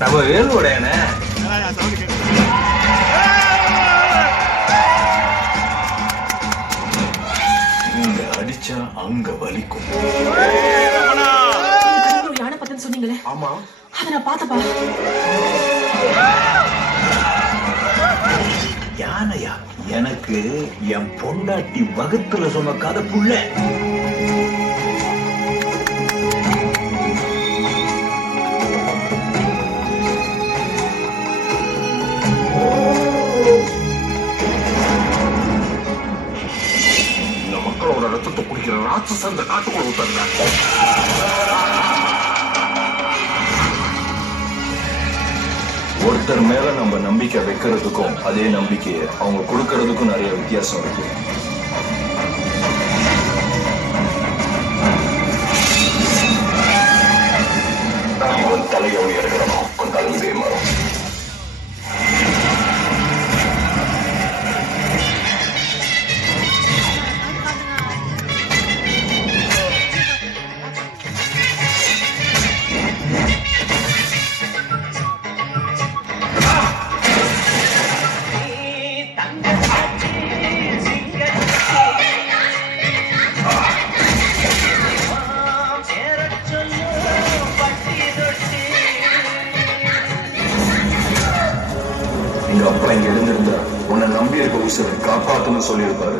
நம்ம வேலுடையனே இங்க அடிச்சா அங்க வலிக்கும். யானை பத்தன்னு சொன்னீங்களே? ஆமா, அதை நான் பார்த்தப்பா. யானையா? எனக்கு என் பொண்டாட்டி வகுத்துல சொன்ன கதை புள்ள. இந்த மக்களோட ரத்தத்தை குடிக்கிற ராட்சச அந்த காட்டுக்குள்ள ஊத்துறாங்க. ஒருத்தர் மேல நம்ம நம்பிக்கை வைக்கிறதுக்கும் அதே நம்பிக்கையை அவங்க கொடுக்கறதுக்கும் நிறைய வித்தியாசம் இருக்கு. இவன் தலையை உயர்கிறோம், கொண்டாலும் இதே மரம். எங்க அப்பா இங்க இருந்திருந்தா உன்னை நம்பி இருக்க உசுரை காப்பாத்துன்னு சொல்லியிருப்பாரு.